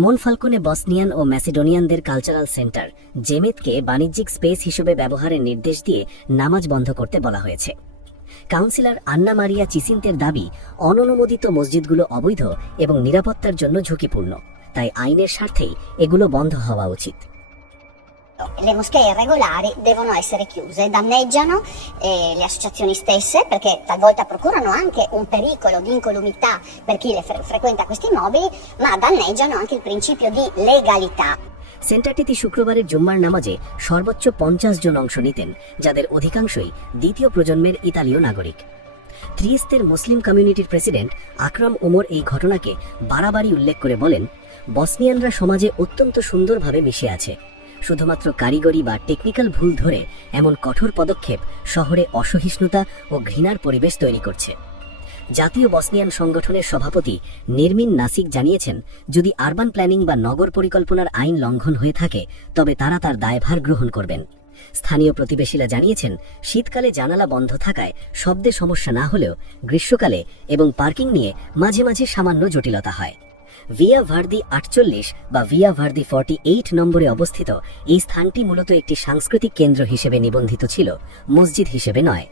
মনফালকোনে Bosnian ও ম্যাসিডোনিয়ানদের cultural centre জেমেতকে বাণিজ্যিক space হিসেবে ব্যবহারের নির্দেশ দিয়ে নামাজ বন্ধ করতে বলা হয়েছে। কাউন্সিলর আন্না মারিয়া চিসিন্তের দাবি, অননুমোদিত মসজিদগুলো অবৈধ এবং নিরাপত্তার জন্য ঝুঁকিপূর্ণ, তাই আইনের স্বার্থেই এগুলো বন্ধ হওয়া উচিত। Le moschee irregolari devono essere chiuse, danneggiano le associazioni stesse perché talvolta procurano anche un pericolo di incolumità per chi le frequenta questi immobili, ma danneggiano anche il principio di legalità. সেন্টারটিতে শুক্রবারের জুম্মার নামাজে সর্বোচ্চ 50 জন অংশ নিতেন, যাদের অধিকাংশই দ্বিতীয় প্রজন্মের ইতালীয় নাগরিক। ত্রিয়েস্তের মুসলিম কমিউনিটির প্রেসিডেন্ট আকরাম উমর এই ঘটনাকে বাড়াবাড়ি উল্লেখ করে বলেন, বসনিয়ানরা সমাজে অত্যন্ত সুন্দরভাবে মিশে আছে। শুধুমাত্র কারিগরি বা টেকনিক্যাল ভুল ধরে এমন কঠোর পদক্ষেপ শহরে অসহিষ্ণুতা ও ঘৃণার পরিবেশ তৈরি করছে। জাতীয় বসনিয়ান সংগঠনের সভাপতি নির্মিন নাসিক জানিয়েছেন, যদি আরবান প্ল্যানিং বা নগর পরিকল্পনার আইন লঙ্ঘন হয়ে থাকে তবে তারা তার দায়ভার গ্রহণ করবেন। স্থানীয় প্রতিবেশীরা জানিয়েছেন, শীতকালে জানালা বন্ধ থাকায় শব্দে সমস্যা না হলেও গ্রীষ্মকালে এবং পার্কিং নিয়ে মাঝে মাঝে সামান্য জটিলতা হয়। ভিয়া ভার্দি 48 বা ভিয়া ভার্দি 48 নম্বরে অবস্থিত এই স্থানটি মূলত একটি সাংস্কৃতিক কেন্দ্র হিসেবে নিবন্ধিত ছিল, মসজিদ হিসেবে নয়।